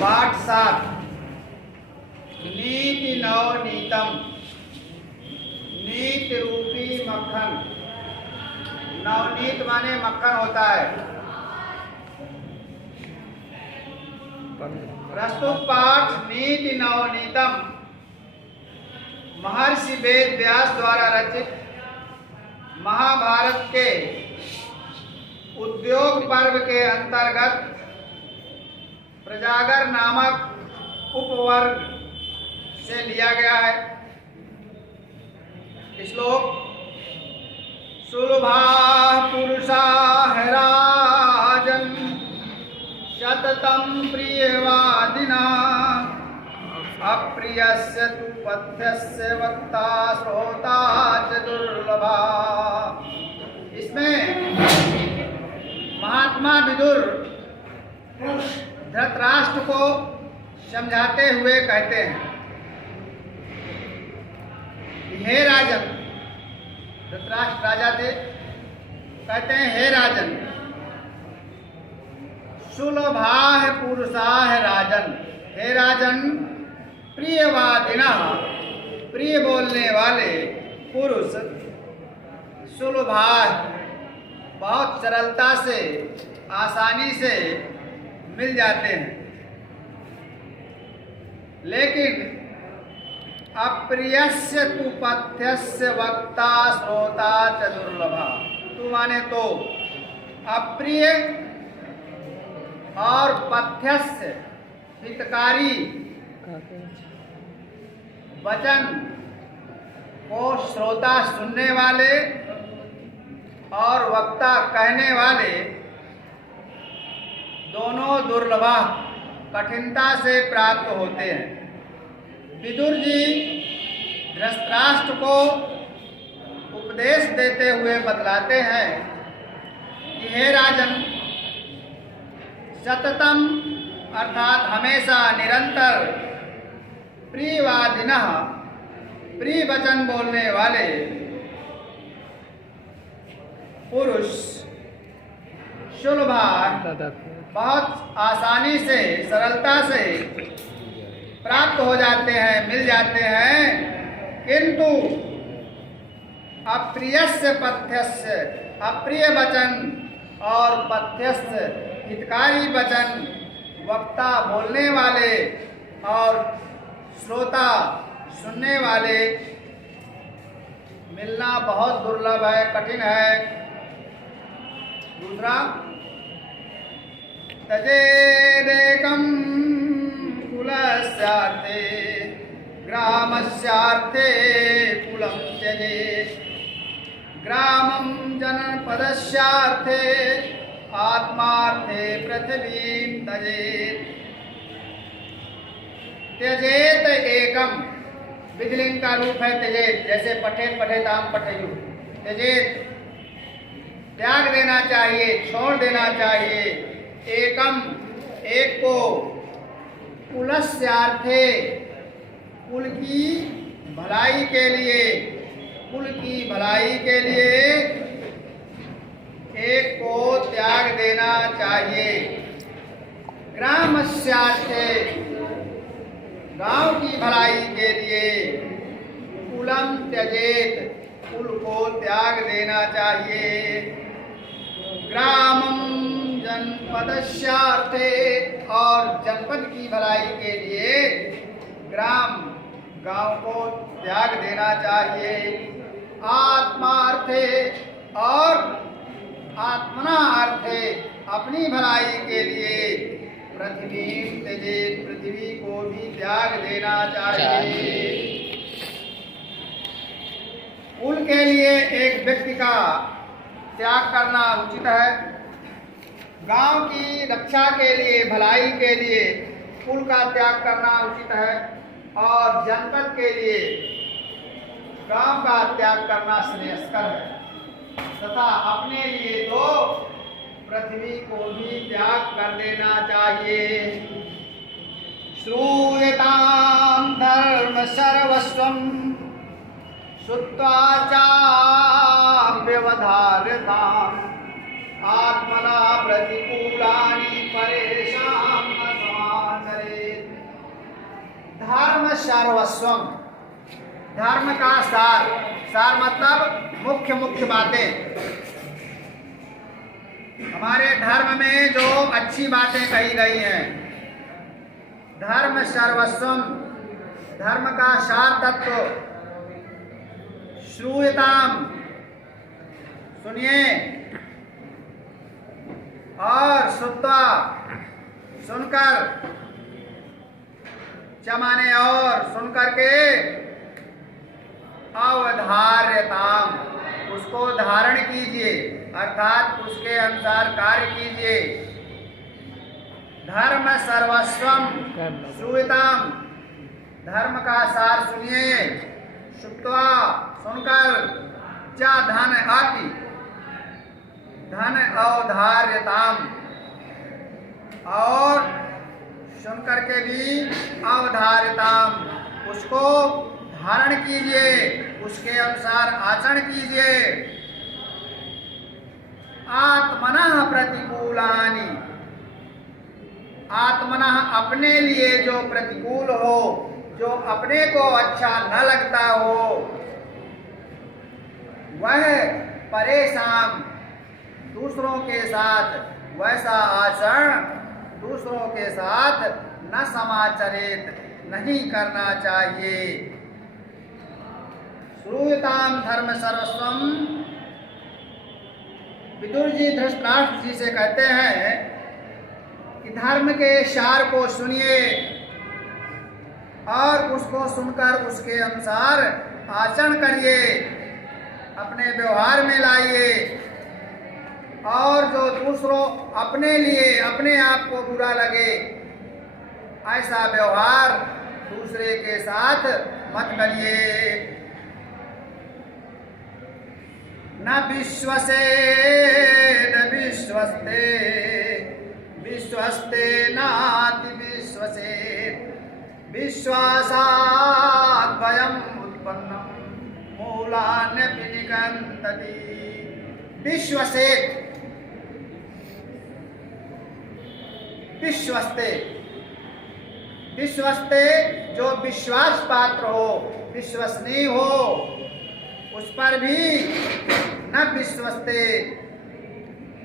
पाठ 7 नीति नवनीतम। नीत रूपी मक्खन। नवनीत माने मक्खन होता है। प्रस्तुत पाठ नीति नवनीतम महर्षि वेद व्यास द्वारा रचित महाभारत के उद्योग पर्व के अंतर्गत प्रजागर नामक उपवर्ग से लिया गया है। श्लोक सुलभा पुरुषा राजन् शततं प्रियवादिना अप्रियस्य तु पथ्यस्य वक्ता श्रोता च दुर्लभा। इसमें महात्मा विदुर धृतराष्ट्र को समझाते हुए कहते हैं, हे राजन। धृतराष्ट्र राजा थे। कहते हैं, हे राजन, सुलभाः पुरुषाः राजन। हे राजन, प्रियवादिना प्रिय बोलने वाले पुरुष सुलभाः बहुत सरलता से आसानी से मिल जाते हैं, लेकिन अप्रियस्य तु पथ्यस्य वक्ता श्रोता च दुर्लभा। तू माने तो अप्रिय और पथ्यस्य हितकारी वचन को श्रोता सुनने वाले और वक्ता कहने वाले दोनों दुर्लभा कठिनता से प्राप्त होते हैं। विदुर जी धृतराष्ट्र को उपदेश देते हुए बतलाते हैं कि हे राजन, सततम अर्थात हमेशा निरंतर प्रियवादिनः प्रिय वचन बोलने वाले पुरुष सुलभा बहुत आसानी से सरलता से प्राप्त हो जाते हैं, मिल जाते हैं, किंतु अप्रियस्य पथ्यस्य अप्रिय वचन और पथ्यस्य हितकारी वचन वक्ता बोलने वाले और श्रोता सुनने वाले मिलना बहुत दुर्लभ है, कठिन है। दूसरा, तजेदेकं कुलस्यार्थे ग्रामस्यार्थे कुलं त्यजेत् ग्रामं जनपदस्यार्थे आत्मार्थे पृथिवीं तजेत्। त्यजेत एकम विधिलिंग का रूप है त्यजेत, जैसे पठेत पठेताम पठेयु। त्यजेत त्याग देना चाहिए, छोड़ देना चाहिए। एकम एक को, कुलस्यार्थे कुल की भलाई के लिए, कुल की भलाई के लिए एक को त्याग देना चाहिए। ग्रामस्यार्थे गांव की भलाई के लिए कुलम त्यजेत कुल को त्याग देना चाहिए। ग्रामम जनपदस्यार्थे और जनपद की भलाई के लिए ग्राम गांव को त्याग देना चाहिए। आत्मार्थे और आत्मना अर्थे अपनी भलाई के लिए पृथ्वी त्यजेत पृथ्वी को भी त्याग देना चाहिए। कुल के लिए एक व्यक्ति का त्याग करना उचित है। गांव की रक्षा के लिए, भलाई के लिए कुल का त्याग करना उचित है, और जनपद के लिए गांव का त्याग करना श्रेयस्कर है, तथा अपने लिए तो पृथ्वी को भी त्याग कर देना चाहिए। श्रूयतां धर्म सर्वस्वं श्रुत्वा चाप्यवधार्यताम् आत्मना प्रतिकूलानि परेषां न समाचरेत्। सर्वस्वम, धर्म का सार, सार मतलब मुख्य मुख्य बातें। हमारे धर्म में जो अच्छी बातें कही गई हैं, धर्म सर्वस्वम, धर्म का सार तत्व, श्रूयताम, सुनिए, और श्रुत्वा, सुनकर, चमाने और सुनकर के, अवधार्यताम, उसको धारण कीजिए, अर्थात उसके अनुसार कार्य कीजिए। धर्म सर्वस्वम श्रूयताम, धर्म का सार सुनिए, श्रुत्वा, सुनकर, च धन अपि, धन अवधार्यताम, और सुनकर के भी अवधार्यताम, उसको धारण कीजिए, उसके अनुसार आचरण कीजिए। आत्मनः प्रतिकूलानि, आत्मनः अपने लिए जो प्रतिकूल हो, जो अपने को अच्छा न लगता हो, वह परेशान, दूसरों के साथ वैसा आचरण दूसरों के साथ न समाचरित, नहीं करना चाहिए। श्रूयताम धर्म सर्वस्वम, विदुर जी धृतराष्ट्र जी से कहते हैं कि धर्म के सार को सुनिए और उसको सुनकर उसके अनुसार आचरण करिए, अपने व्यवहार में लाइए, और जो दूसरों अपने लिए अपने आप को बुरा लगे ऐसा व्यवहार दूसरे के साथ मत करिए। न विश्वसे न विश्वस्ते, विश्वस्ते नाति विश्वसे, विश्वासात् भयम् उत्पन्नम् मूलान्यपि निगन्तति। विश्वसेत्, विश्वस्ते, विश्वस्ते जो विश्वास पात्र हो, विश्वसनीय हो, उस पर भी न विश्वस्ते,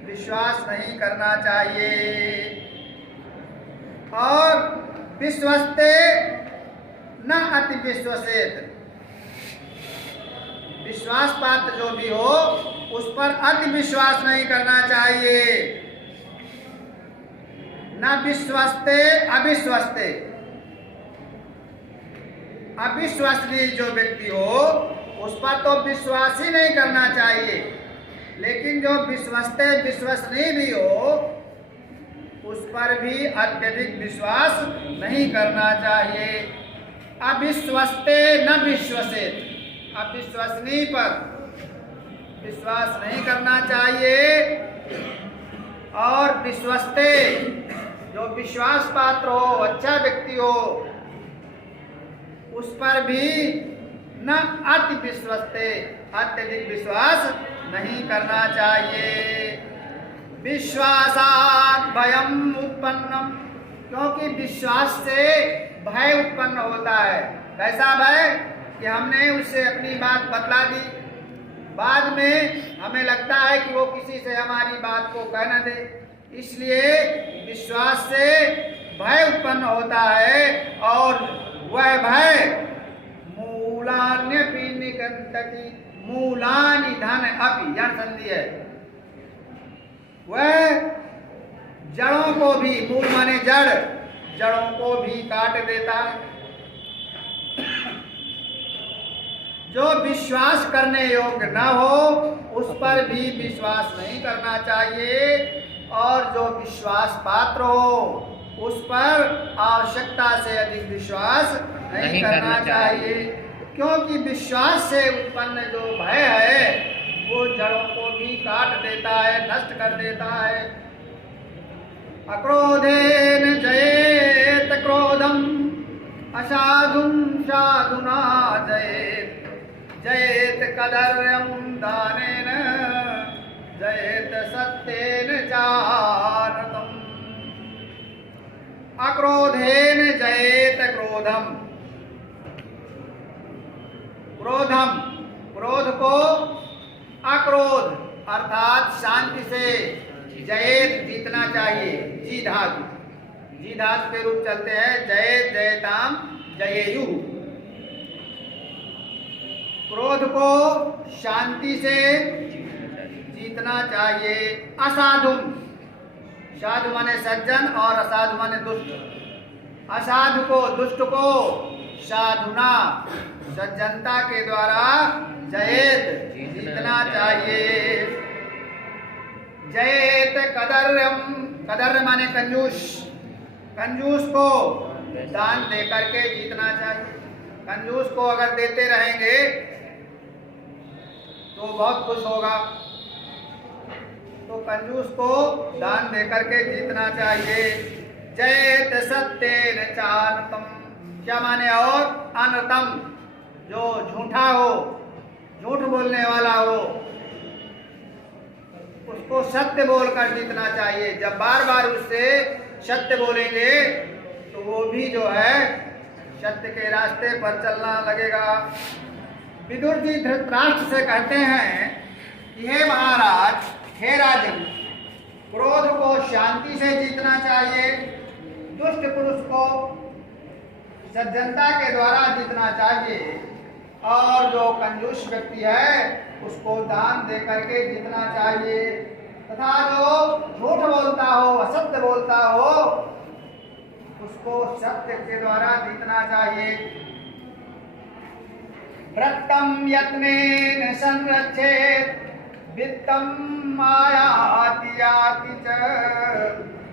विश्वास नहीं करना चाहिए। और विश्वस्ते न अति विश्वसेत, विश्वास पात्र जो भी हो उस पर अति विश्वास नहीं करना चाहिए। न विश्वस्ते अविश्वस्ते, अविश्वसनीय जो व्यक्ति हो उस पर तो विश्वास ही नहीं करना चाहिए, लेकिन जो विश्वस्ते विश्वसनीय भी हो उस पर भी अत्यधिक विश्वास नहीं करना चाहिए। अविश्वस्ते न विश्वसेत, अविश्वसनीय पर विश्वास नहीं करना चाहिए। और विश्वस्ते जो विश्वास पात्र हो, अच्छा व्यक्ति हो, उस पर भी न अति विश्वस्ते, अत्यधिक विश्वास नहीं करना चाहिए। विश्वासात् भयम् उत्पन्नम, क्योंकि विश्वास से भय उत्पन्न होता है। कैसा भय कि हमने उससे अपनी बात बतला दी, बाद में हमें लगता है कि वो किसी से हमारी बात को कह न दे, इसलिए विश्वास से भय उत्पन्न होता है। और वह भय मूलान्यपि निगन्तति, मूलानि धन अपि, यण संधि है, वह जड़ों को भी, मूल माने जड़, जड़ों को भी काट देता है। जो विश्वास करने योग्य न हो उस पर भी विश्वास नहीं करना चाहिए, और जो विश्वास पात्र हो उस पर आवश्यकता से अधिक विश्वास नहीं करना चाहिए, क्योंकि विश्वास से उत्पन्न जो भय है वो जड़ों को भी काट देता है, नष्ट कर देता है। अक्रोधेन जयेत क्रोधम, असाधुं साधुना जयेत, जयेत कदर्यं दानेन, जयेत सत्येन चानतम्। अक्रोधेन जयेत क्रोधम, क्रोधम, क्रोध को अक्रोध अर्थात शांति से जयेत जीतना चाहिए। जी धातु, जी धातु के रूप चलते हैं जयेत जयताम जयेयु। क्रोध को शांति से जीतना चाहिए। असाधु, साधु माने सज्जन और असाधु माने दुष्ट। असाधु को दुष्ट को साधुना सज्जनता के द्वारा जयेत जीतना चाहिए। जयेत कदर्यम, कदर्य माने कंजूस, कंजूस को दान दे करके जीतना चाहिए। कंजूस को अगर देते रहेंगे तो बहुत खुश होगा, तो कंजूस को दान दे करके जीतना चाहिए। जयेत सत्येन चानतम, क्या माने और अनतम, जो झूठा हो, झूठ बोलने वाला हो, उसको सत्य बोलकर जीतना चाहिए। जब बार बार उससे सत्य बोलेंगे तो वो भी जो है सत्य के रास्ते पर चलना लगेगा। विदुर जी धृतराष्ट्र से कहते हैं कि हे महाराज, हे राजन, क्रोध को शांति से जीतना चाहिए, दुष्ट पुरुष को सज्जनता के द्वारा जीतना चाहिए, और जो कंजूस व्यक्ति है उसको दान दे करके जीतना चाहिए, तथा जो झूठ बोलता हो, असत्य बोलता हो, उसको सत्य के द्वारा जीतना चाहिए। व्रतम यत्नेन संरक्षेत वित्तम मायाति याति च,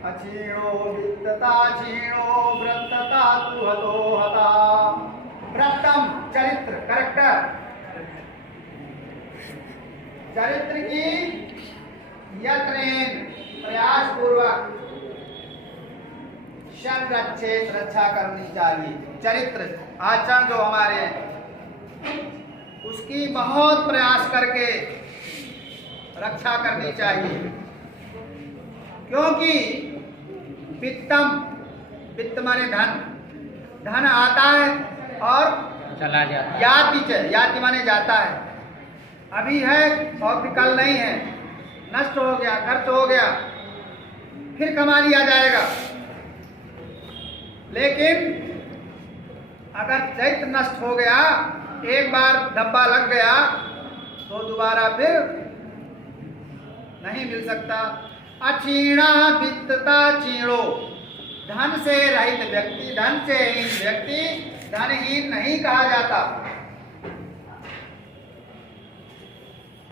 अक्षीणो वित्तता क्षीणो व्रतता तु हतो हता। व्रतम चरित्र, कैरेक्टर, चरित्र की यत्नेन प्रयास पूर्वक संरक्षित रक्षा करनी चाहिए। चरित्र आचरण जो हमारे उसकी बहुत प्रयास करके रक्षा करनी चाहिए, क्योंकि वित्तम, वित्त माने धन, धन आता है और चला जाता है। याति, याति माने जाता है, अभी है और फिर कल नहीं है, नष्ट हो गया, खर्च हो गया, फिर कमा लिया जाएगा। लेकिन अगर चैत्र नष्ट हो गया, एक बार धब्बा लग गया तो दोबारा फिर नहीं मिल सकता। अक्षीणा वित्तता क्षीणो, धन से रहित व्यक्ति, धन से हीन व्यक्ति धनहीन नहीं कहा जाता।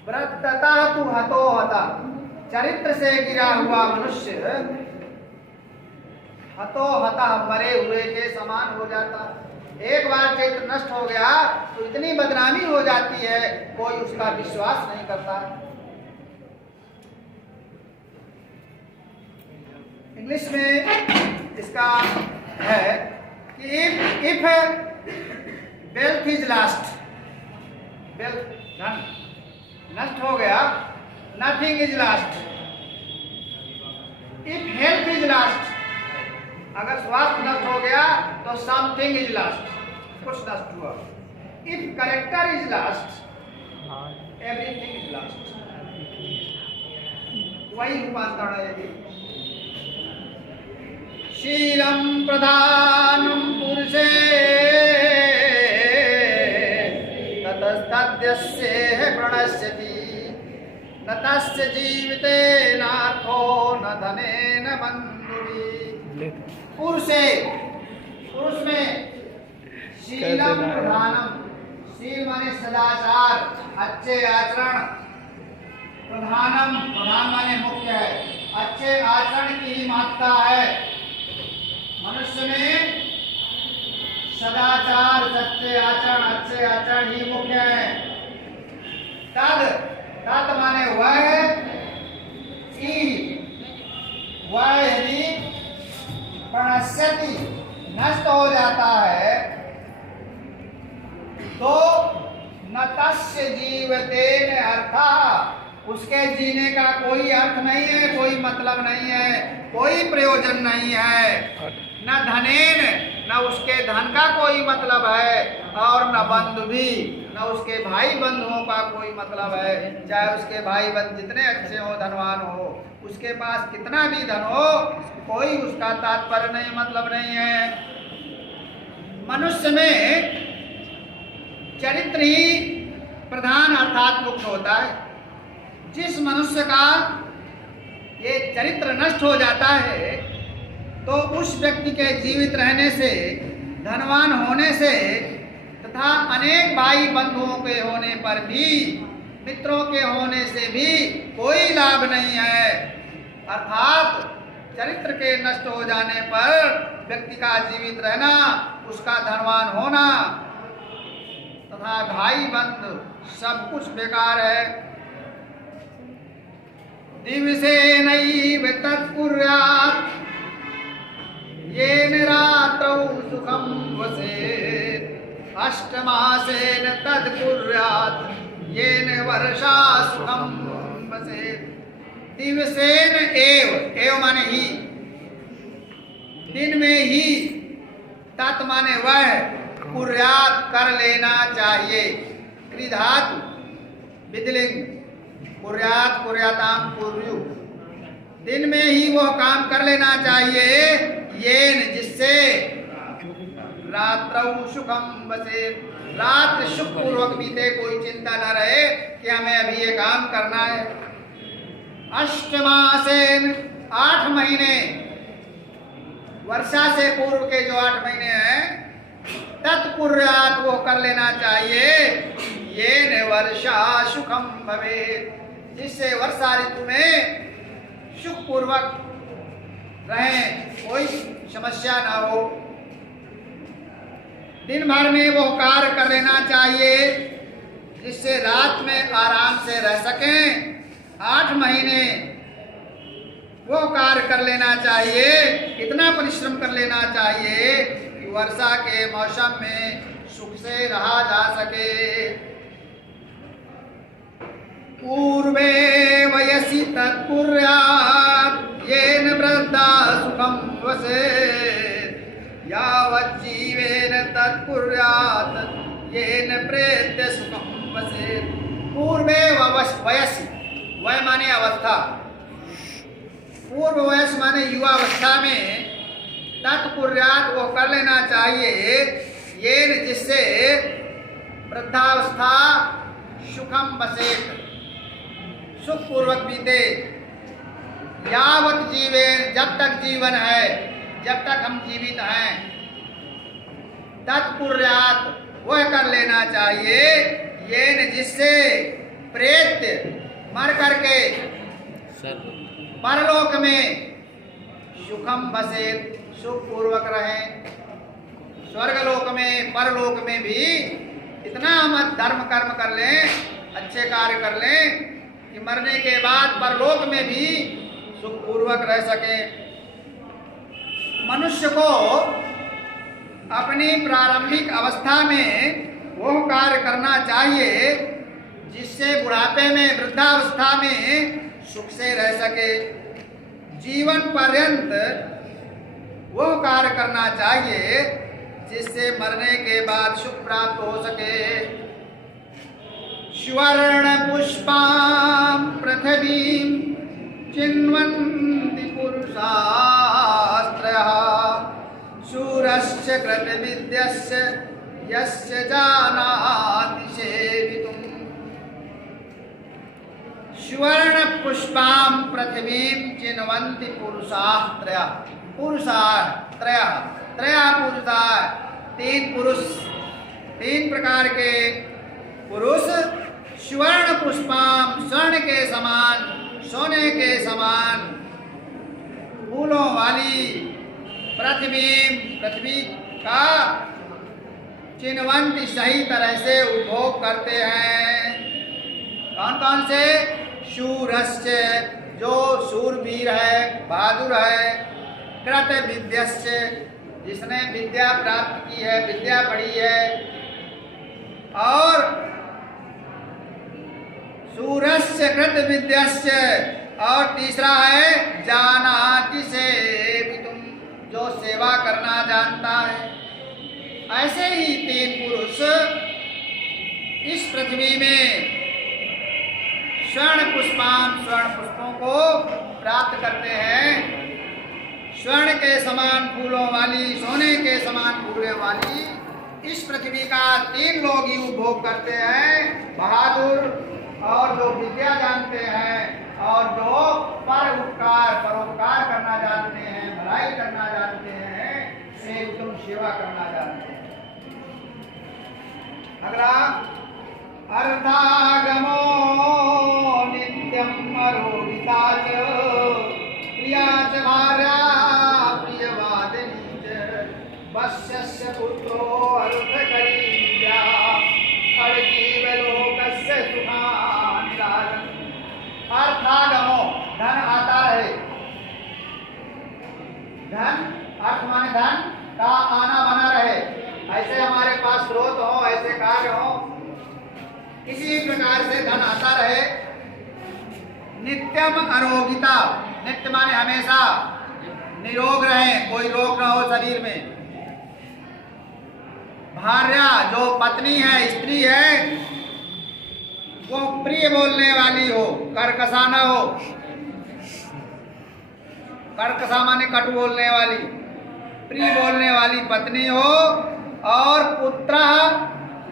व्रतता तु हतो हता, चरित्र से गिरा हुआ मनुष्य हतो हता, मरे हुए के समान हो जाता। एक बार चैत्र नष्ट हो गया तो इतनी बदनामी हो जाती है, कोई उसका विश्वास नहीं करता। इंग्लिश में इसका है कि if wealth is last, wealth धन नष्ट हो गया, nothing is last. If health is last, अगर स्वास्थ्य नष्ट हो गया तो समथिंग इज लास्ट, कुछ नष्ट हुआ। If character is last, everything is last. वही रूपांतरण है। शीलम प्रधानम पुरुषे ततस्तद्यस्य प्रणश्यति, न तस्य जीवितेनार्थो न धनेन बन्धुभिः। पुरुषे, पुरुष में शीलम प्रधानम, शील माने सदाचार, अच्छे आचरण, प्रधानम, प्रधान माने मुख्य है, अच्छे आचरण की महत्ता है। मनुष्य में सदाचार, सच्चे आचरण, अच्छे आचरण ही मुख्य है। तद, तत् माने वह, वह यदि प्रणश्यति नष्ट हो जाता है तो न तस्य जीवतेन अर्था, उसके जीने का कोई अर्थ नहीं है, कोई मतलब नहीं है, कोई प्रयोजन नहीं है। न धनेन, न उसके धन का कोई मतलब है, और न बंधु भी, न उसके भाई बंधुओं का कोई मतलब है, चाहे उसके भाई बंधु जितने अच्छे हो, धनवान हो, उसके पास कितना भी धन हो, कोई उसका तात्पर्य नहीं, मतलब नहीं है। मनुष्य में चरित्र ही प्रधान अर्थात मुख्य होता है। जिस मनुष्य का ये चरित्र नष्ट हो जाता है तो उस व्यक्ति के जीवित रहने से, धनवान होने से तथा अनेक भाई बंधुओं के होने पर भी, मित्रों के होने से भी कोई लाभ नहीं है। अर्थात चरित्र के नष्ट हो जाने पर व्यक्ति का जीवित रहना, उसका धनवान होना तथा भाई बंधु सब कुछ बेकार है। दिवसेनैव तत्कुर्यात् येन रात्रौ सुखं वसेत्, अष्टमासेन तत्कुर्यात् येन वर्षा सुखं वसेत्। दिवसेन एव माने ही, दिन में ही, तत् माने वह, कुर्यात् कर लेना चाहिए, क्रिधातु विधिलिंग, कुर्यात् कुर्याताम कुर्यु, दिन में ही वह काम कर लेना चाहिए, येन जिससे, रात्रौ सुखम बसे, रात्र सुख पूर्वक बीते, कोई चिंता न रहे कि हमें अभी ये काम करना है। अष्टमासेन 8 महीने, वर्षा से पूर्व के जो 8 महीने हैं, तत्कुर्यात् वो कर लेना चाहिए, येन वर्षा सुखम भवेत्, जिससे वर्षा ऋतु में सुख पूर्वक रहें, कोई समस्या ना हो। दिन भर में वो कार्य कर लेना चाहिए जिससे रात में आराम से रह सकें। 8 महीने वो कार्य कर लेना चाहिए, इतना परिश्रम कर लेना चाहिए कि वर्षा के मौसम में सुख से रहा जा सके। पूर्वे वयसि तत्कुर्यात् येन वृद्धा सुखं वसेत्, यावज्जीवेन तत्कुर्यात् येन प्रेत्य सुखं वसेत्। पूर्वे वयसि, वय माने अवस्था, पूर्व वयस माने युवावस्था में, तत्कुर्यात् वो कर लेना चाहिए, येन जिससे, वृद्धावस्था सुखम वसेत् सुख पूर्वक बीते, यावत जीवेन जब तक जीवन है, जब तक हम जीवित हैं, तत्कुर्यात् वह कर लेना चाहिए, येन जिससे, प्रेत्य मर करके परलोक में सुखम वसेत् सुख पूर्वक रहे। स्वर्गलोक में, परलोक में भी इतना हम धर्म कर्म कर लें, अच्छे कार्य कर लें कि मरने के बाद परलोक में भी सुख पूर्वक रह सके। मनुष्य को अपनी प्रारंभिक अवस्था में वो कार्य करना चाहिए जिससे बुढ़ापे में, वृद्धावस्था में सुख से रह सके। जीवन पर्यंत वो कार्य करना चाहिए जिससे मरने के बाद सुख प्राप्त हो सके। स्वर्ण पुष्पां पृथिवीं चिन्वन्ति पुरुषास्त्रयः, शूरस्य कृतविद्यस्य यस्य जानाति सेवितुम्। स्वर्ण पुष्पां पृथिवीं चिन्वन्ति पुरुषाः त्रयः, पुरुषाः त्रयः, त्रयः पुरुषाः, 3 पुरुष, 3 प्रकार के पुरुष, स्वर्ण पुष्पां स्वर्ण के समान, सोने के समान, फूलों वाली, पृथ्वी का चिन्वंती सही तरह से उपभोग करते हैं। कौन कौन से? शूरस्य जो शूरवीर है, बहादुर है, कृत विद्यस्य जिसने विद्या प्राप्त की है, विद्या पढ़ी है, और शूरस्य कृत विद्यस्य, और तीसरा है जानाति सेवितुम् जो सेवा करना जानता है। ऐसे ही 3 पुरुष इस पृथ्वी में स्वर्ण पुष्पों को प्राप्त करते हैं। स्वर्ण के समान फूलों वाली, सोने के समान फूलों वाली इस पृथ्वी का 3 लोग ही उपभोग करते हैं, बहादुर और जो विद्या जानते हैं और जो परोपकार करना जानते हैं, भलाई करना जानते हैं, से उत्तम सेवा करना जानते हैं। अगला, अर्थागमो नित्यम अरोगिता च प्रिया च भार्या प्रियवादिनी च वश्यस्य पुत्रो अर्थकरी विद्या खड्गीवलोकस्य सुखानिराजन्। अर्थागमो, धन आता रहे। धन, अर्थ माने धन का आना बना रहे। ऐसे हमारे पास स्रोत हो, ऐसे कार्य हो, किसी प्रकार से धन आता रहे। नित्यम अरोगिता, नित्य माने हमेशा, निरोग रहे, कोई रोग न हो शरीर में। भार्या, जो पत्नी है, स्त्री है, वो प्रिय बोलने वाली हो, कर्कशा न हो। कर्कशा माने कटु बोलने वाली, प्रिय बोलने वाली पत्नी हो। और पुत्र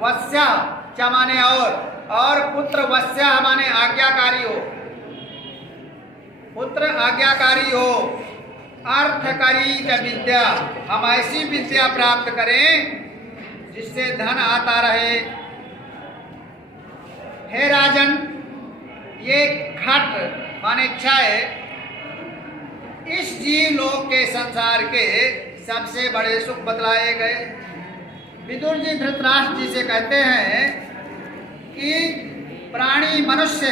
वश्या, च माने और पुत्र वश्या माने आज्ञाकारी हो, पुत्र आज्ञाकारी हो। अर्थकरी च विद्या, हम ऐसी विद्या प्राप्त करें जिससे धन आता रहे। हे राजन, ये खट माने क्षय इस जीव लोक के संसार के सबसे बड़े सुख बतलाए गए। विदुर जी धृतराष्ट्र जी से कहते हैं कि प्राणी मनुष्य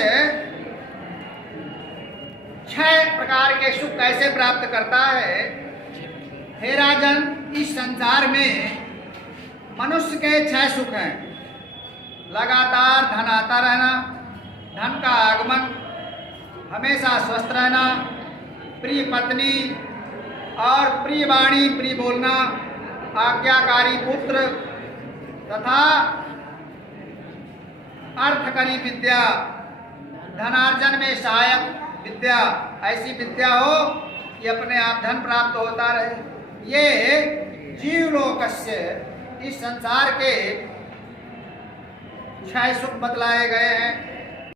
6 प्रकार के सुख कैसे प्राप्त करता है। हे राजन, इस संसार में मनुष्य के 6 सुख हैं। लगातार धन आता रहना, धन का आगमन, हमेशा स्वस्थ रहना, प्रिय पत्नी और प्रिय वाणी, प्रिय बोलना, आज्ञाकारी पुत्र तथा अर्थकरी विद्या, धनार्जन में सहायक विद्या। ऐसी विद्या हो कि अपने आप धन प्राप्त होता रहे। ये जीवलोकस्य, इस संसार के 6 सुख बतलाए गए हैं।